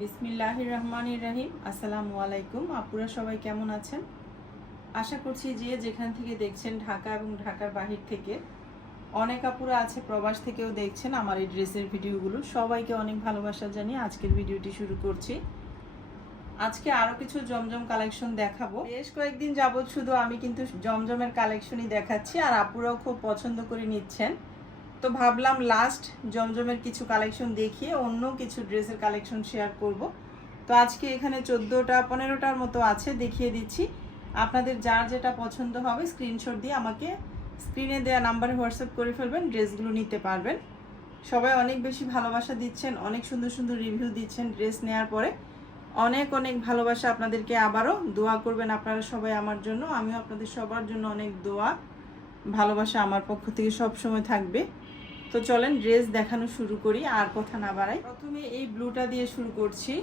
বিসমিল্লাহির রহমানির রহিম। আসসালামু আলাইকুম। আপুরা সবাই কেমন আছেন? আশা করছি যে যেখান থেকে দেখছেন, ঢাকা এবং ঢাকার বাহির থেকে, অনেক আপুরা আছে প্রবাস থেকেও দেখছেন আমার এই ড্রেসের ভিডিওগুলো। সবাইকে অনেক ভালোবাসা জানিয়ে আজকের ভিডিওটি শুরু করছি। আজকে আরও কিছু জমজম কালেকশন দেখাবো। বেশ কয়েকদিন যাবৎ শুধু আমি কিন্তু জমজমের কালেকশনই দেখাচ্ছি, আর আপুরাও খুব পছন্দ করে নিচ্ছেন। তো ভাবলাম লাস্ট জমজমের কিছু কালেকশন দেখিয়ে অন্য কিছু ড্রেসের কালেকশন শেয়ার করব। তো আজকে এখানে 14-15টার মতো আছে, দেখিয়ে দিচ্ছি। আপনাদের যার যেটা পছন্দ হবে স্ক্রিনশট দিয়ে আমাকে স্ক্রিনে দেওয়া নাম্বারে হোয়াটসঅ্যাপ করে ফেলবেন, ড্রেসগুলো নিতে পারবেন। সবাই অনেক বেশি ভালোবাসা দিচ্ছেন, অনেক সুন্দর সুন্দর রিভিউ দিচ্ছেন ড্রেস নেওয়ার পরে। অনেক অনেক ভালোবাসা আপনাদেরকে। আবারও দোয়া করবেন আপনারা সবাই আমার জন্য, আমিও আপনাদের সবার জন্য অনেক দোয়া ভালোবাসা আমার পক্ষ থেকে সব সময় থাকবে। তো চলেন ড্রেস দেখানো শুরু করি, আর কথা না বাড়াই। প্রথমে এই ব্লুটা দিয়ে শুরু করছি।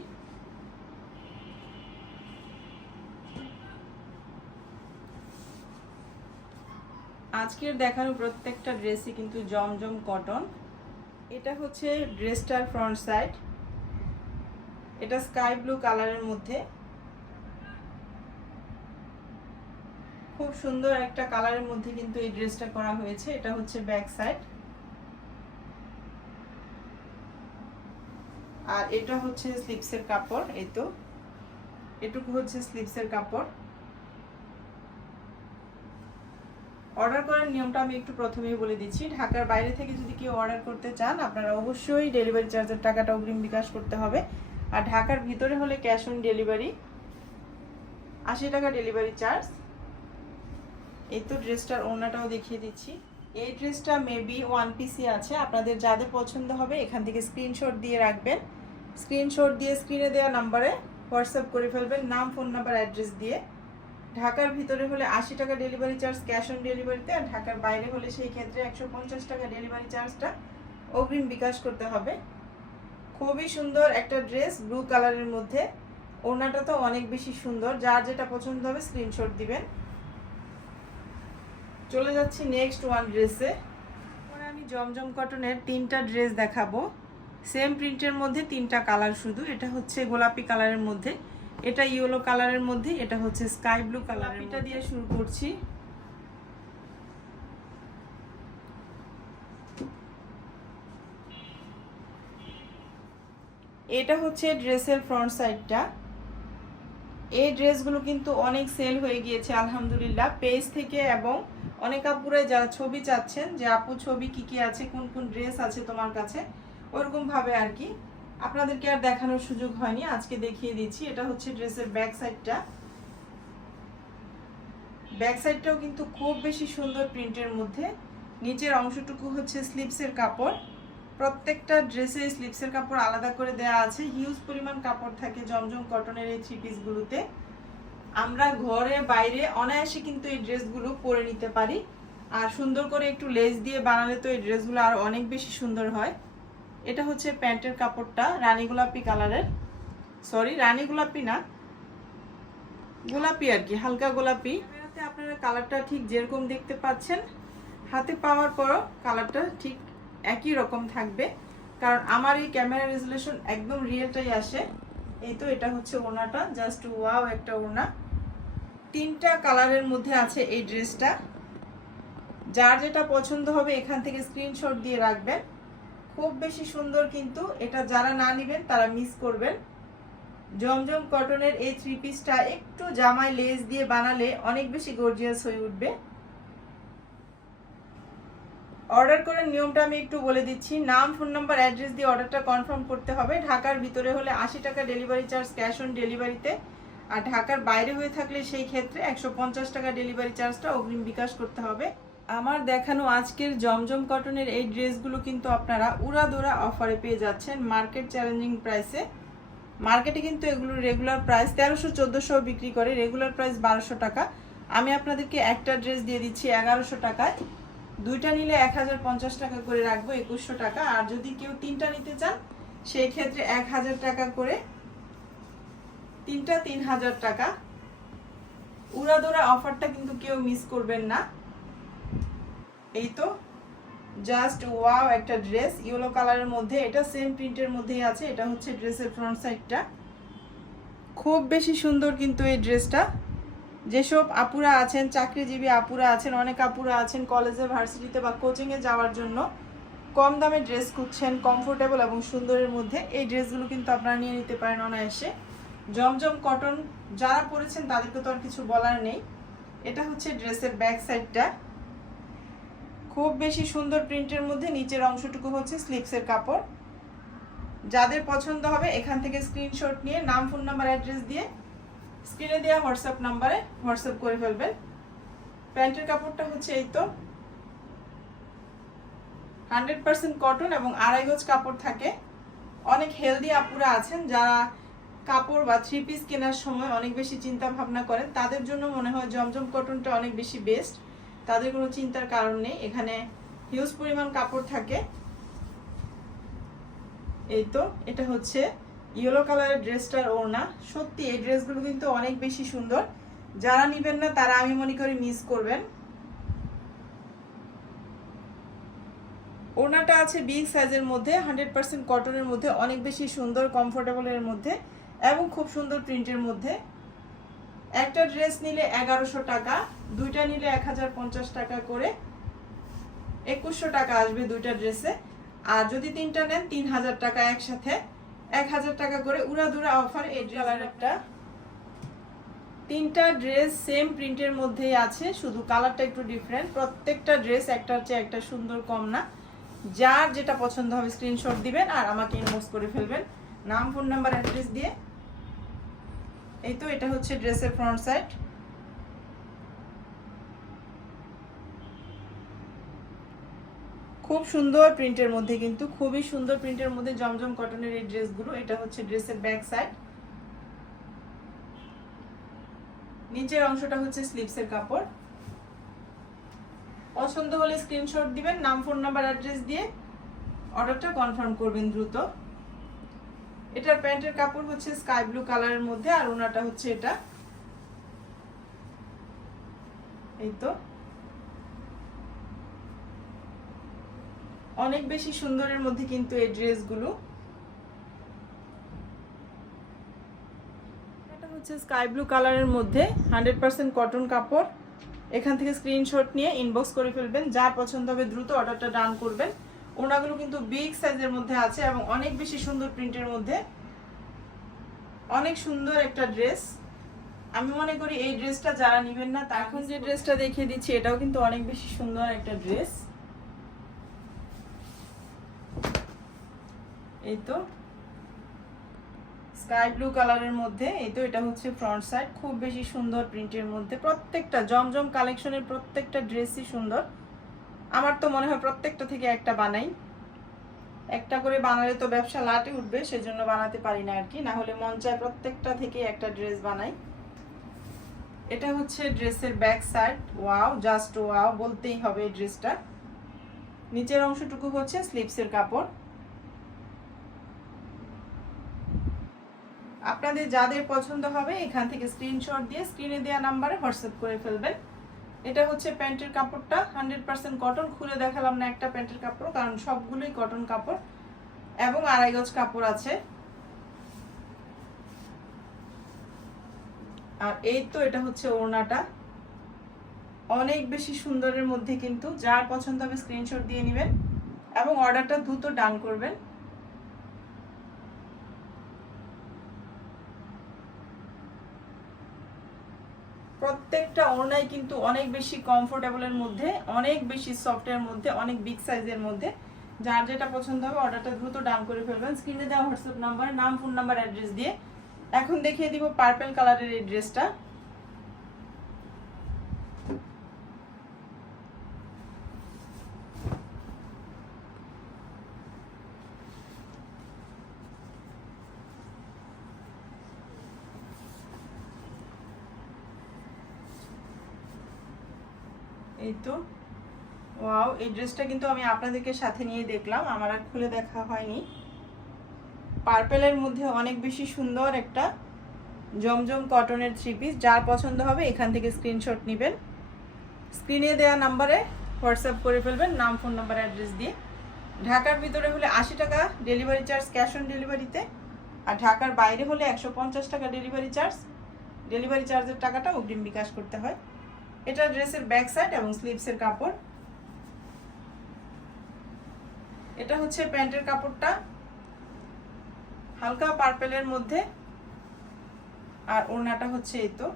আজকের দেখানো প্রত্যেকটা ড্রেসই কিন্তু জমজম কটন। এটা হচ্ছে ড্রেসটার ফ্রন্ট সাইড। এটা স্কাই ব্লু কালারের মধ্যে, খুব সুন্দর একটা কালারের মধ্যে কিন্তু এই ড্রেসটা করা হয়েছে। এটা হচ্ছে ব্যাক সাইড, আর এটা হচ্ছে স্লিপসের কাপড়। এই তো এটুকু হচ্ছে স্লিপসের কাপড়। অর্ডার করার নিয়মটা আমি একটু প্রথমেই বলে দিচ্ছি। ঢাকার বাইরে থেকে যদি কেউ অর্ডার করতে চান, আপনারা অবশ্যই ডেলিভারি চার্জের টাকাটা অগ্রিম বিকাশ করতে হবে। আর ঢাকার ভিতরে হলে ক্যাশ অন ডেলিভারি, 80 টাকা ডেলিভারি চার্জ। এই তো ড্রেসটার ওড়নাটাও দেখিয়ে দিচ্ছি। এই ড্রেসটা মেবি ওয়ান পিসি আছে। আপনাদের যাদের পছন্দ হবে এখান থেকে স্ক্রিনশট দিয়ে রাখবেন। স্ক্রিনশট দিয়ে স্ক্রিনে দেওয়া নাম্বারে হোয়াটসঅ্যাপ করে ফেলবেন, নাম, ফোন নাম্বার, অ্যাড্রেস দিয়ে। ঢাকার ভিতরে হলে 80 টাকা ডেলিভারি চার্জ ক্যাশ অন ডেলিভারিতে, আর ঢাকার বাইরে হলে সেই ক্ষেত্রে 150 টাকা ডেলিভারি চার্জটা অগ্রিম বিকাশ করতে হবে। খুবই সুন্দর একটা ড্রেস, ব্লু কালারের মধ্যে। ওড়নাটা তো অনেক বেশি সুন্দর। যার যেটা পছন্দ হবে স্ক্রিনশট দিবেন। চলে যাচ্ছি নেক্সট ওয়ান ড্রেসে। পরে আমি জমজম কটনের 3টা ড্রেস দেখাবো, সেম প্রিন্টের মধ্যে 3টা কালার শুধু। এটা হচ্ছে গোলাপি কালারের মধ্যে, এটা ইয়েলো কালারের মধ্যে, এটা হচ্ছে স্কাই ব্লু কালার। এটা দিয়ে শুরু করছি। এটা হচ্ছে ড্রেসের ফ্রন্ট সাইডটা। এই ড্রেসগুলো কিন্তু অনেক সেল হয়ে গিয়েছে আলহামদুলিল্লাহ পেজ থেকে, এবং অনেক আপুরাই যারা ছবি চাচ্ছেন যে আপু ছবি কি কি আছে, কোন কোন ড্রেস আছে তোমার কাছে, ওরকম ভাবে আর কি আপনাদেরকে আর দেখানোর সুযোগ হয়নি, আজকে দেখিয়ে দিচ্ছি। এটা হচ্ছে ড্রেসের ব্যাক সাইডটা। ব্যাক সাইডটাও কিন্তু খুব বেশি সুন্দর প্রিন্টের মধ্যে। নিচের অংশটুকু হচ্ছে স্লিপসের কাপড়। প্রত্যেকটা ড্রেসে স্লিপসের কাপড় আলাদা করে দেওয়া আছে। হিউজ পরিমাণ কাপড় থাকে জমজম কটনের এই থ্রি পিসগুলোতে। আমরা ঘরে বাইরে অনায়াসে কিন্তু এই ড্রেসগুলো পরে নিতে পারি, আর সুন্দর করে একটু লেস দিয়ে বানালে তো এই ড্রেসগুলো আর অনেক বেশি সুন্দর হয়। এটা হচ্ছে প্যান্টের কাপড়টা, রানী গোলাপি কালারের, সরি রানী গোলাপি না, গোলাপি আর কি, হালকা গোলাপি। ক্যামেরাতে আপনারা কালারটা ঠিক যেরকম দেখতে পাচ্ছেন, হাতে পাওয়ার পরও কালারটা ঠিক একই রকম থাকবে, কারণ আমার এই ক্যামেরা রেজুলেশন একদম রিয়েলটাই আসে। এই তো এটা হচ্ছে ওড়নাটা, জাস্ট ওয়াও একটা ওড়না। 3টা কালারের মধ্যে আছে এই ড্রেসটা। যার যেটা পছন্দ হবে এখান থেকে স্ক্রিনশট দিয়ে রাখবেন। খুব বেশি সুন্দর কিন্তু এটা, যারা না নেবেন তারা মিস করবেন। জমজম কটনের এই থ্রি পিসটা একটু জামাই লেস দিয়ে বানালে অনেক বেশি গর্জিয়াস হয়ে উঠবে। অর্ডার করার নিয়মটা আমি একটু বলে দিচ্ছি। নাম, ফোন নাম্বার, অ্যাড্রেস দিয়ে অর্ডারটা কনফার্ম করতে হবে। ঢাকার ভিতরে হলে 80 টাকা ডেলিভারি চার্জ ক্যাশ অন ডেলিভারিতে, আর ঢাকার বাইরে হয়ে থাকলে সেই ক্ষেত্রে 150 টাকা ডেলিভারি চার্জটা অগ্রিম বিকাশ করতে হবে। আমার দেখানো আজকের জমজম কটনের এই ড্রেসগুলো কিন্তু আপনারা উড়াদোড়া অফারে পেয়ে যাচ্ছেন, মার্কেট চ্যালেঞ্জিং প্রাইসে। মার্কেটে কিন্তু এগুলোর রেগুলার প্রাইস 1300-1400 বিক্রি করে, রেগুলার প্রাইস 1200 টাকা। আমি আপনাদেরকে একটা ড্রেস দিয়ে দিচ্ছি 1100 টাকায়। দুইটা নিলে 1050 টাকা করে রাখবো, 2100 টাকা। আর যদি কেউ 3টা নিতে চান সেই ক্ষেত্রে 1000 টাকা করে, 3টা 3000 টাকা। উড়াদোড়া অফারটা কিন্তু কেউ মিস করবেন না। এই তো জাস্ট ওয়াও একটা ড্রেস ইয়েলো কালারের মধ্যে, এটা সেম প্রিন্টের মধ্যেই আছে। এটা হচ্ছে ড্রেসের ফ্রন্ট সাইডটা, খুব বেশি সুন্দর কিন্তু এই ড্রেসটা। যেসব আপুরা আছেন, চাকরিজীবী আপুরা আছেন, অনেক আপুরা আছেন কলেজে, ভার্সিটিতে বা কোচিংয়ে যাওয়ার জন্য কম দামে ড্রেস খুঁজছেন, কমফোর্টেবল এবং সুন্দরের মধ্যে, এই ড্রেসগুলো কিন্তু আপনারা নিয়ে নিতে পারেন অনায়াসে। জমজম কটন যারা পরেছেন তাদেরকে তো আর কিছু বলার নেই। এটা হচ্ছে ড্রেসের ব্যাক সাইডটা, খুব বেশি সুন্দর প্রিন্টের মধ্যে। নিচের অংশটুকু হচ্ছে স্লিপসের কাপড়। যাদের পছন্দ হবে এখান থেকে স্ক্রিনশট নিয়ে নাম, ফোন নাম্বার, অ্যাড্রেস দিয়ে স্ক্রিনে দেওয়া হোয়াটসঅ্যাপ নাম্বারে হোয়াটসঅ্যাপ করে ফেলবেন। প্যান্টের কাপড়টা হচ্ছে এই তো 100% কটন এবং 2.5 গজ কাপড় থাকে। অনেক হেলদি আপুরা আছেন যারা কাপড় বা 3 পিস কেনার সময় অনেক বেশি চিন্তা ভাবনা করেন, তাদের জন্য মনে হয় জমজম কটনটা অনেক বেশি বেস্ট। তাদের কোনো চিন্তার কারণ নেই, এখানে হিউজ পরিমাণ কাপড় থাকে। এই তো এটা হচ্ছে ইয়েলো কালারের ড্রেসটার ওড়না। সত্যি এই ড্রেসগুলো কিন্তু অনেক বেশি সুন্দর, যারা নেবেন না তারা আমি মনে করি মিস করবেন। ওড়নাটা আছে বিগ সাইজের মধ্যে, 100% কটনের মধ্যে, অনেক বেশি সুন্দর, কমফোর্টেবলের মধ্যে এবং খুব সুন্দর প্রিন্টের মধ্যে। একটা ড্রেস নিলে 1100 টাকা, দুইটা নিলে 1050 টাকা করে 2100 টাকা আসবে দুইটা ড্রেসে। আর যদি তিনটা নেন 3000 টাকা, একসাথে 1000 টাকা করে উড়াধুরা অফার। এই কালারেরটা তিনটা ড্রেস সেম প্রিন্টের মধ্যেই আছে, শুধু কালারটা একটু ডিফারেন্ট। প্রত্যেকটা ড্রেস একটার চেয়ে একটা সুন্দর, কম না। যার যেটা পছন্দ হবে স্ক্রিনশট দিবেন আর আমাকে ইনবক্স করে ফেলবেন নাম, ফোন নাম্বার, অ্যাড্রেস দিয়ে। এই তো এটা হচ্ছে ড্রেসের ফ্রন্ট সাইড, খুব সুন্দর প্রিন্টের মধ্যে, কিন্তু খুবই সুন্দর প্রিন্টের মধ্যে জমজম কটনের এই ড্রেসগুলো। এটা হচ্ছে ড্রেসের ব্যাক সাইড, নিচের অংশটা হচ্ছে স্লিপসের কাপড়। পছন্দ হলে স্ক্রিনশট দিবেন, নাম, ফোন নাম্বার, অ্যাড্রেস দিয়ে অর্ডারটা কনফার্ম করবেন দ্রুত। এটার প্যান্টের কাপড় হচ্ছে স্কাই ব্লু কালারের মধ্যে আর ওনাটা হচ্ছে এটা। এই তো অনেক বেশি সুন্দরের মধ্যে কিন্তু এই ড্রেসগুলো। এটা হচ্ছে স্কাই ব্লু কালারের মধ্যে 100% কটন কাপড়। এখান থেকে স্ক্রিনশট নিয়ে ইনবক্স করে ফেলবেন, যা পছন্দ হবে দ্রুত অর্ডারটা ডান করবেন। ওনাগুলো কিন্তু বিগ সাইজের মধ্যে আছে এবং অনেক বেশি সুন্দর প্রিন্টের মধ্যে, অনেক সুন্দর একটা ড্রেস। আমি মনে করি এই ড্রেসটা যারা নেবেন না, এখন যে ড্রেসটা দেখিয়ে দিচ্ছি এটাও কিন্তু অনেক বেশি সুন্দর একটা ড্রেস। এই তো স্কাই ব্লু কালারের মধ্যে। এই তো এটা হচ্ছে ফ্রন্ট সাইড, খুব বেশি সুন্দর প্রিন্টের মধ্যে। প্রত্যেকটা জমজম কালেকশনের প্রত্যেকটা ড্রেসই সুন্দর। আমার তো মনে হয় প্রত্যেকটা থেকে একটা বানাই, একটা করে বানালে তো ব্যবসা লাটে উঠবে, সেজন্য বানাতে পারি না আর কি, না হলে মন চায় প্রত্যেকটা থেকে একটা ড্রেস বানাই। এটা হচ্ছে ড্রেসের back side, wow, just wow বলতেই হবে এই ড্রেসটা। নিচের অংশটুকু হচ্ছে স্লিপসের কাপড়। আপনাদের যাদের পছন্দ হবে এখান থেকে স্ক্রিনশট দিয়ে স্ক্রিনে দেওয়া নাম্বারে হোয়াটসঅ্যাপ করে ফেলবেন। এটা হচ্ছে প্যান্টের কাপড়টা, 100% কটন। খুলে দেখালাম না একটা প্যান্টের কাপড়, কারণ সবগুলোই কটন কাপড় এবং 2.5 গজ কাপড় আছে। আর এই তো এটা হচ্ছে ওড়নাটা, অনেক বেশি সুন্দরের মধ্যে, কিন্তু যার পছন্দ হবে স্ক্রিনশট দিয়ে নেবেন এবং অর্ডারটা দ্রুত ডান করবেন। প্রত্যেকটা ওড়নাই কিন্তু অনেক বেশি কমফোর্টেবলের মধ্যে, অনেক বেশি সফটের মধ্যে, অনেক বিগ সাইজের মধ্যে। যার যেটা পছন্দ হবে অর্ডারটা দ্রুত ডান করে ফেলবেন স্ক্রিনে দেওয়া হোয়াটসঅ্যাপ নাম্বার, নাম, ফোন নাম্বার, অ্যাড্রেস দিয়ে। এখন দেখিয়ে দিব পার্পল কালারের এই ড্রেসটা। এই তো ওয়াও, এই ড্রেসটা কিন্তু আমি আপনাদেরকে সাথে নিয়ে দেখলাম, আমার আর খুলে দেখা হয়নি। পার্পেলের মধ্যে অনেক বেশি সুন্দর একটা জমজম কটনের 3 পিস। যার পছন্দ হবে এখান থেকে স্ক্রিনশট নেবেন, স্ক্রিনে দেওয়া নাম্বারে হোয়াটসঅ্যাপ করে ফেলবেন নাম, ফোন নাম্বার, অ্যাড্রেস দিয়ে। ঢাকার ভিতরে হলে 80 টাকা ডেলিভারি চার্জ ক্যাশ অন ডেলিভারিতে, আর ঢাকার বাইরে হলে 150 টাকা ডেলিভারি চার্জ। ডেলিভারি চার্জের টাকাটা অগ্রিম বিকাশ করতে হয়। এটা ড্রেসের ব্যাক সাইড এবং স্লিভসের কাপড়। এটা হচ্ছে প্যান্টের কাপড়টা, হালকা পার্পেলের মধ্যে, আর ওড়নাটা হচ্ছে এই তো।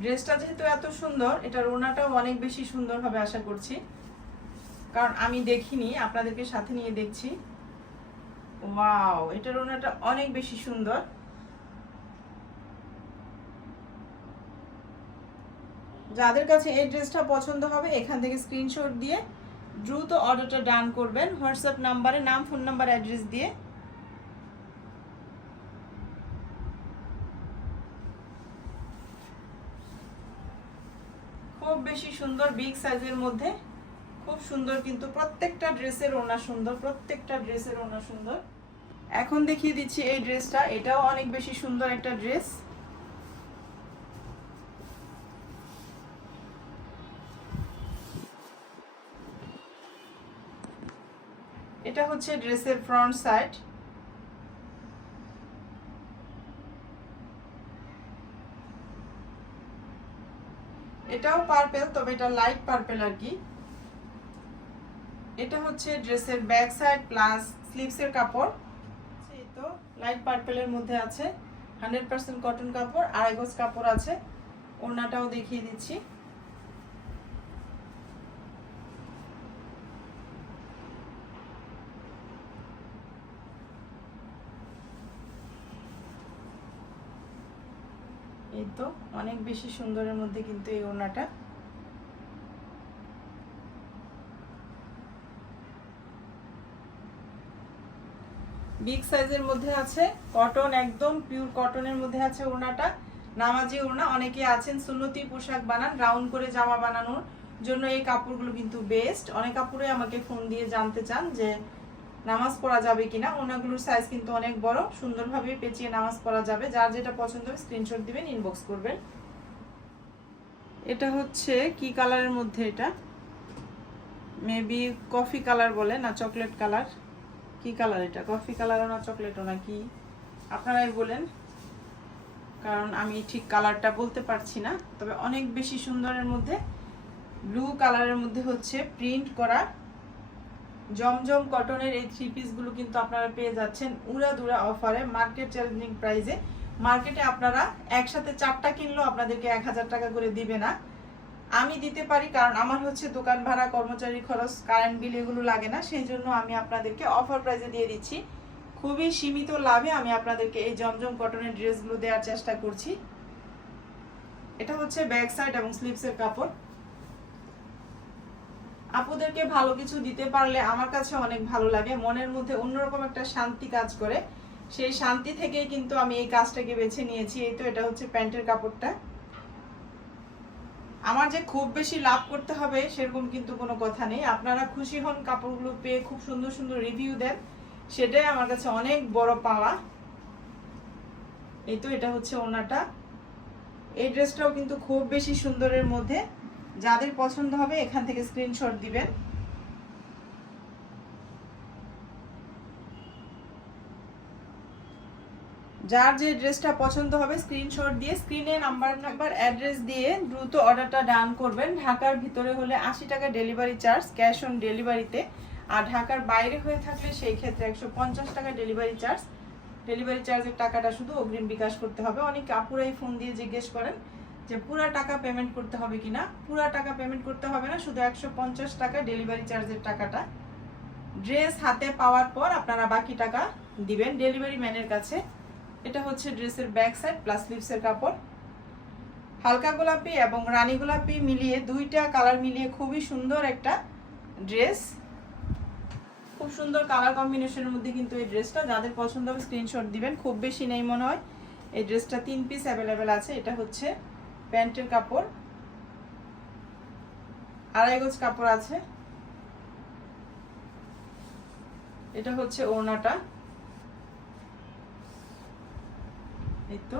ড্রেসটা যেহেতু এত সুন্দর, এটার ওড়নাটাও অনেক বেশি সুন্দর হবে আশা করছি, কারণ আমি দেখিনি, আপনাদেরকে সাথে নিয়ে দেখছি। ওয়াও, এটার ওড়নাটা অনেক বেশি সুন্দর। যাদের কাছে এই ড্রেসটা পছন্দ হবে এখান থেকে স্ক্রিনশট দিয়ে দ্রুত অর্ডারটা ডান করবেন হোয়াটসঅ্যাপ নাম্বারে নাম, ফোন নাম্বার, অ্যাড্রেস দিয়ে। খুব বেশি সুন্দর, বিগ সাইজের মধ্যে খুব সুন্দর, কিন্তু প্রত্যেকটা ড্রেসের ওড়না সুন্দর, প্রত্যেকটা ড্রেসের ওড়না সুন্দর। এখন দেখিয়ে দিচ্ছি এই ড্রেসটা, এটাও অনেক বেশি সুন্দর একটা ড্রেস। এটা হচ্ছে ড্রেসের ফ্রন্ট সাইড। এটাও পার্পেল, তবে এটা লাইট পার্পেল আর কি। এটা হচ্ছে ড্রেসের ব্যাক সাইড প্লাস স্লিভসের কাপড়। এই তো লাইট পার্পেলের মধ্যে আছে, 100% কটন কাপড়, আড়াই গজ কাপড় আছে। ওড়নাটাও দেখিয়ে দিচ্ছি। এই তো অনেক বেশি সুন্দরের মধ্যে কিন্তু এই ওড়নাটা। বিগ সাইজের মধ্যে আছে, কটন, একদম পিওর কটনের মধ্যে আছে ওড়নাটা। নামাজি ওড়না, অনেকে আছেন সুন্নতি পোশাক বানান, রাউন্ড করে জামা বানানোর জন্য এই কাপড়গুলো কিন্তু বেস্ট। অনেক কাপড়ে আমাকে ফোন দিয়ে জানতে চান যে নামাজ পড়া যাবে কিনা। ওড়নাগুলোর সাইজ কিন্তু অনেক বড়, সুন্দরভাবে পেঁচিয়ে নামাজ পড়া যাবে। যার যেটা পছন্দ হবে স্ক্রিনশট দিবেন, ইনবক্স করবেন। এটা হচ্ছে কি কালারের মধ্যে, এটা মেবি কফি কালার বলে না চকলেট কালার, কি কালার এটা, কফি কালারও না চকলেটও না, কি আপনারাই বলেন, কারণ আমি ঠিক কালারটা বলতে পারছি না। তবে অনেক বেশি সুন্দরের মধ্যে, ব্লু কালারের মধ্যে হচ্ছে প্রিন্ট করা জমজম কটনের এই থ্রি পিসগুলো কিন্তু আপনারা পেয়ে যাচ্ছেন উড়াধুরা অফারে, মার্কেট চ্যালেঞ্জিং প্রাইসে। মার্কেটে আপনারা একসাথে 4টা কিনলেও আপনাদেরকে 1000 টাকা করে দিবে না, আমি দিতে পারি, কারণ আমার হচ্ছে দোকান ভাড়া, কর্মচারী খরচ, কারেন্ট বিল এগুলো লাগে না, সেই জন্য আমি আপনাদেরকে অফার প্রাইসে দিয়ে দিচ্ছি। খুবই সীমিত লাভে আমি আপনাদেরকে এই জমজম কটনের ড্রেসগুলো দেওয়ার চেষ্টা করছি। এটা হচ্ছে ব্যাক সাইড এবং স্লিভসের কাপড়। আপুদেরকে ভালো কিছু দিতে পারলে আমার কাছে অনেক ভালো লাগে, মনের মধ্যে অন্যরকম একটা শান্তি কাজ করে। সেই শান্তি থেকেই কিন্তু আমি এই কাজটাকে বেছে নিয়েছি। এই তো এটা হচ্ছে প্যান্টের কাপড়টা। আমার যে খুব বেশি লাভ করতে হবে সেরকম কিন্তু কোনো কথা নেই। আপনারা খুশি হন কাপড়গুলো পেয়ে, খুব সুন্দর সুন্দর রিভিউ দেন, সেটাই আমার কাছে অনেক বড় পাওয়া। এই তো এটা হচ্ছে ওড়নাটা। এই ড্রেসটাও কিন্তু খুব বেশি সুন্দরের মধ্যে, যাদের পছন্দ হবে এখান থেকে স্ক্রিনশট দিবেন। যার যে ড্রেসটা পছন্দ হবে স্ক্রিনশট দিয়ে স্ক্রিনে নাম্বার অ্যাড্রেস দিয়ে দ্রুত অর্ডারটা ডান করবেন। ঢাকার ভিতরে হলে 80 টাকা ডেলিভারি চার্জ ক্যাশ অন ডেলিভারিতে, আর ঢাকার বাইরে হয়ে থাকলে সেই ক্ষেত্রে 150 টাকা ডেলিভারি চার্জ। ডেলিভারি চার্জের টাকাটা শুধু অগ্রিম বিকাশ করতে হবে। অনেক আপুরাই ফোন দিয়ে জিজ্ঞেস করেন যে পুরো টাকা পেমেন্ট করতে হবে কিনা। পুরো টাকা পেমেন্ট করতে হবে না, শুধু 150 টাকা ডেলিভারি চার্জের টাকাটা ড্রেস হাতে পাওয়ার পর আপনারা বাকি টাকা দিবেন ডেলিভারি ম্যানের কাছে। এটা হচ্ছে ড্রেসের ব্যাক সাইড প্লাস স্লিভসের কাপড়। হালকা গোলাপি এবং রানী গোলাপি মিলিয়ে, দুইটা কালার মিলিয়ে খুবই সুন্দর একটা ড্রেস। খুব সুন্দর কালার কম্বিনেশনের মধ্যে কিন্তু এই ড্রেসটা, যাদের পছন্দ হবে স্ক্রিনশট দিবেন। খুব বেশি নেই মনে হয়, এই ড্রেসটা 3 পিস অ্যাভেলেবেল আছে। এটা হচ্ছে প্যান্টের কাপড়, আড়াই গজ কাপড় আছে। এটা হচ্ছে ওড়নাটা। এই তো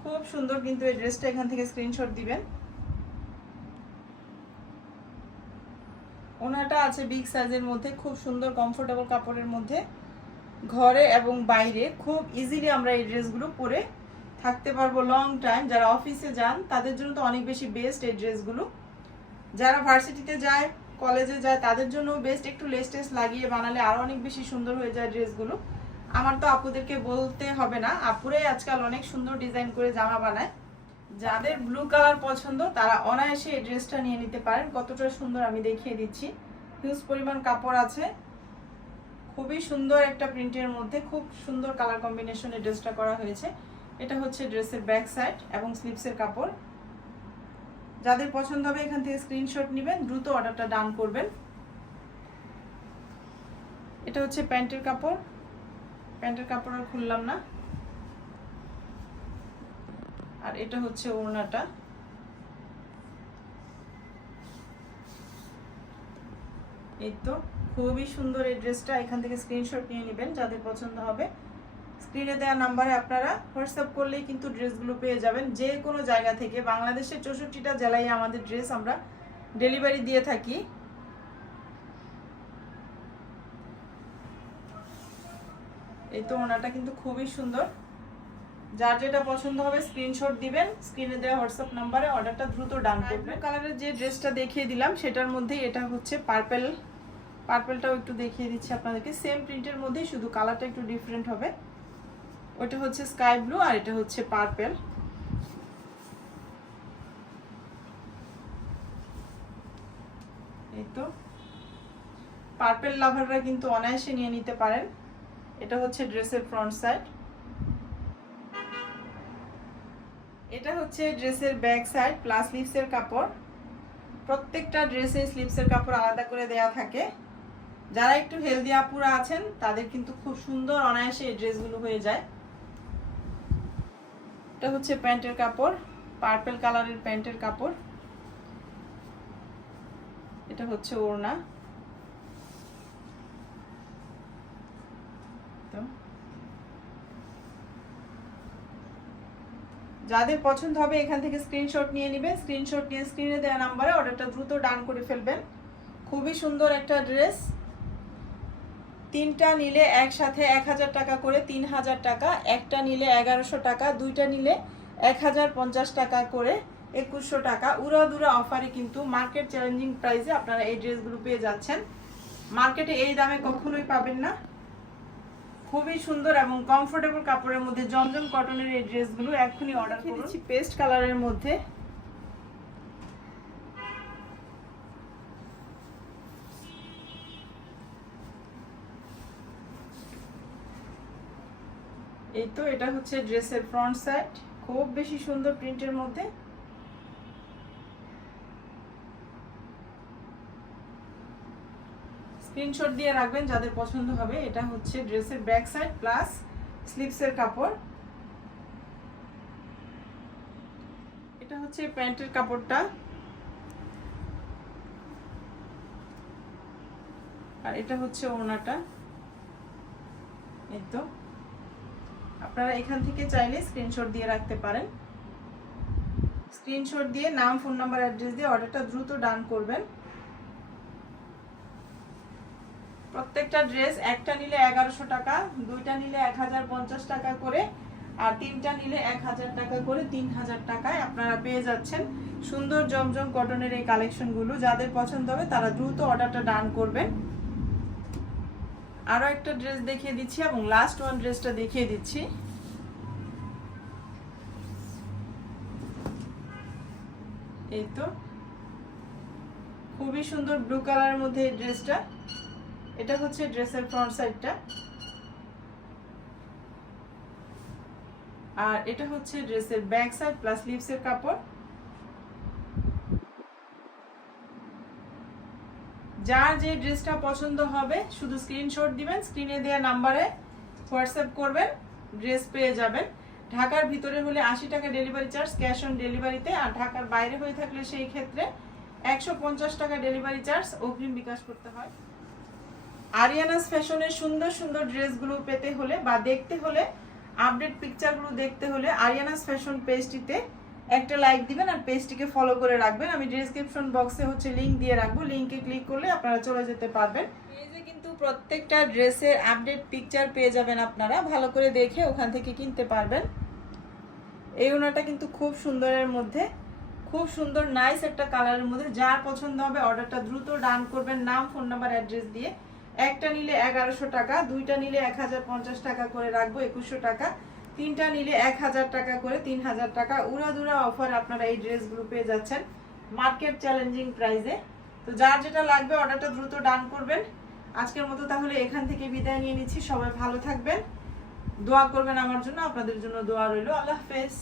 খুব সুন্দর কিন্তু এই ড্রেসটা, এখান থেকে স্ক্রিনশট দিবেন। ওনাটা আছে বিগ সাইজের মধ্যে, খুব সুন্দর কমফোর্টেবল কাপড়ের মধ্যে। ঘরে এবং বাইরে খুব ইজিলি আমরা এই ড্রেসগুলো পরে থাকতে পারবো লং টাইম। যারা অফিসে যান তাদের জন্য তো অনেক বেশি বেস্ট এই ড্রেসগুলো। যারা ভার্সিটিতে যায়, কলেজে যায়, তাদের জন্য বেস্ট। একটু লেস টেস লাগিয়ে বানালে আরও অনেক বেশি সুন্দর হয়ে যায় ড্রেসগুলো। আমার তো আপুদেরকে বলতে হবে না, আপুরাই আজকাল অনেক সুন্দর ডিজাইন করে জামা বানায়। যাদের ব্লু কালার পছন্দ তারা অনায়াসে এই ড্রেসটা নিয়ে নিতে পারেন। কতটা সুন্দর আমি দেখিয়ে দিচ্ছি। হিউজ পরিমাণ কাপড় আছে, খুবই সুন্দর একটা প্রিন্টের মধ্যে খুব সুন্দর কালার কম্বিনেশনে ড্রেসটা করা হয়েছে। এটা হচ্ছে ড্রেসের ব্যাক সাইড এবং স্লিভসের কাপড়। যাদের পছন্দ হবে এখান থেকে স্ক্রিনশট নেবেন, দ্রুত অর্ডারটা ডান করবেন। এটা হচ্ছে প্যান্টের কাপড়। প্যান্টের কাপড় আর খুললাম না। আর এটা হচ্ছে ওড়নাটা। এই তো খুবই সুন্দর এই ড্রেসটা। এখান থেকে স্ক্রিনশট নিয়ে নেবেন যাদের পছন্দ হবে। স্ক্রিনে দেওয়া নাম্বারে আপনারা হোয়াটসঅ্যাপ করলেই কিন্তু ড্রেসগুলো পেয়ে যাবেন। যে কোনো জায়গা থেকে বাংলাদেশের 64টা জেলায় আমাদের ড্রেস আমরা ডেলিভারি দিয়ে থাকি। এই তো ওনাটা কিন্তু খুবই সুন্দর। যার যেটা পছন্দ হবে স্ক্রিনশট দিবেন, স্ক্রিনে দেওয়া হোয়াটসঅ্যাপ নাম্বারে অর্ডারটা দ্রুত ডান করবেন। কালারের যে ড্রেসটা দেখিয়ে দিলাম সেটার মধ্যেই এটা হচ্ছে পার্পেল। পার্পেলটাও একটু দেখিয়ে দিচ্ছি আপনাদেরকে। সেম প্রিন্টের মধ্যেই, শুধু কালারটা একটু ডিফারেন্ট হবে। ওটা হচ্ছে স্কাই ব্লু আর এটা হচ্ছে পার্পেল। এই তো পার্পেল লাভাররা কিন্তু অনায়াসে নিয়ে নিতে পারেন। এটা হচ্ছে ড্রেসের ফ্রন্ট সাইড। এটা হচ্ছে ড্রেসের ব্যাক সাইড প্লাস স্লিভসের কাপড়। প্রত্যেকটা ড্রেসে স্লিভসের কাপড় আলাদা করে দেয়া থাকে। যারা একটু হেলদি আপুরা আছেন তাদের কিন্তু খুব সুন্দর অনায়াসে এই ড্রেসগুলো হয়ে যায়। এটা হচ্ছে প্যান্টের কাপড়, পার্পল কালারের প্যান্টের কাপড়। এটা হচ্ছে ওড়না। তো যাদের পছন্দ হবে এখান থেকে স্ক্রিনশট নিয়ে নেবেন। স্ক্রিনশট নিয়ে স্ক্রিনে দেওয়া নাম্বারে অর্ডারটা দ্রুত ডান করে ফেলবেন। খুবই সুন্দর একটা ড্রেস। তিনটা নিলে একসাথে 1000 টাকা করে, 3000 টাকা। একটা নিলে 1100 টাকা, দুইটা নিলে 1050 টাকা করে 2100 টাকা। উড়াদুরা অফারে কিন্তু মার্কেট চ্যালেঞ্জিং প্রাইসে আপনারা এই ড্রেসগুলো পেয়ে যাচ্ছেন। মার্কেটে এই দামে কখনোই পাবেন না। খুবই সুন্দর এবং কমফোর্টেবল কাপড়ের মধ্যে জমজম কটনের এই ড্রেসগুলো এখনই অর্ডার করে দিচ্ছি। পেস্ট কালারের মধ্যে এই তো এটা হচ্ছে ড্রেসের ফ্রন্ট সাইড। খুব বেশি সুন্দর প্রিন্টের মধ্যে। স্ক্রিনশট দিয়ে রাখবেন যাদের পছন্দ হবে। এটা হচ্ছে ড্রেসের ব্যাক সাইড প্লাস স্লিভসের কাপড়। এটা হচ্ছে প্যান্টের কাপড়টা। আর এটা হচ্ছে ওড়নাটা। এই তো আপনারা এখান থেকে চাইলে স্ক্রিনশট দিয়ে রাখতে পারেন। স্ক্রিনশট দিয়ে নাম, ফোন নাম্বার, অ্যাড্রেস দিয়ে অর্ডারটা দ্রুত ডান করবেন। প্রত্যেকটা ড্রেস একটা নিলে 1100 টাকা, দুইটা নিলে 1050 টাকা করে, আর তিনটা নিলে 1000 টাকা করে 3000 টাকায় আপনারা পেয়ে যাচ্ছেন সুন্দর জমজম কটনের এই কালেকশনগুলো। যাদের পছন্দ হবে তারা দ্রুত অর্ডারটা ডান করবেন। আরো একটা ড্রেস দেখিয়ে দিচ্ছি এবং লাস্ট ওয়ান ড্রেসটা দেখিয়ে দিচ্ছি। এই তো খুবই সুন্দর ব্লু কালারের মধ্যে এই ড্রেসটা। এটা হচ্ছে ড্রেসের ফ্রন্ট সাইডটা। আর এটা হচ্ছে ড্রেসের ব্যাক সাইড প্লাস স্লিভসের কাপড়। যার যে ড্রেসটা পছন্দ হবে শুধু স্ক্রিনশট দিবেন, স্ক্রিনে দেওয়া নাম্বারে হোয়াটসঅ্যাপ করবেন, ড্রেস পেয়ে যাবেন। ঢাকার ভিতরে হলে 80 টাকা ডেলিভারি চার্জ ক্যাশ অন ডেলিভারিতে, আর ঢাকার বাইরে হয়ে থাকলে সেই ক্ষেত্রে 150 টাকা ডেলিভারি চার্জ অগ্রিম বিকাশ করতে হয়। আরিয়ানাস ফ্যাশনের সুন্দর সুন্দর ড্রেসগুলো পেতে হলে বা দেখতে হলে, আপডেট পিকচারগুলো দেখতে হলে আরিয়ানাস ফ্যাশন পেজটিতে একটা লাইক দিবেন আর পেজটিকে ফলো করে রাখবেন। আমি ডেসক্রিপশন বক্সে হচ্ছে লিংক দিয়ে রাখবো, লিংকে ক্লিক করলে আপনারা চলে যেতে পারবেন। পেজে কিন্তু প্রত্যেকটা ড্রেসের আপডেট পিকচার পেয়ে যাবেন, আপনারা ভালো করে দেখে ওখান থেকে কিনতে পারবেন। এই ওনাটা কিন্তু খুব সুন্দরের মধ্যে, খুব সুন্দর নাইস একটা কালারের মধ্যে। যার পছন্দ হবে অর্ডারটা দ্রুত ডান করবেন, নাম ফোন নাম্বার অ্যাড্রেস দিয়ে। একটা নিলে 1100 টাকা, দুইটা নিলে 1050 টাকা করে রাখবো 2100 টাকা, তিনটা নিলে 1000 টাকা করে 3000 টাকা। উড়াদুরা অফার আপনারা এই ড্রেসগুলো পেয়ে যাচ্ছেন মার্কেট চ্যালেঞ্জিং প্রাইসে। তো যার যেটা লাগবে অর্ডারটা দ্রুত ডান করবেন। আজকের মতো তাহলে এখান থেকে বিদায় নিয়ে নিচ্ছি। সবাই ভালো থাকবেন, দোয়া করবেন আমার জন্য, আপনাদের জন্য দোয়া রইল। আল্লাহ হাফেজ।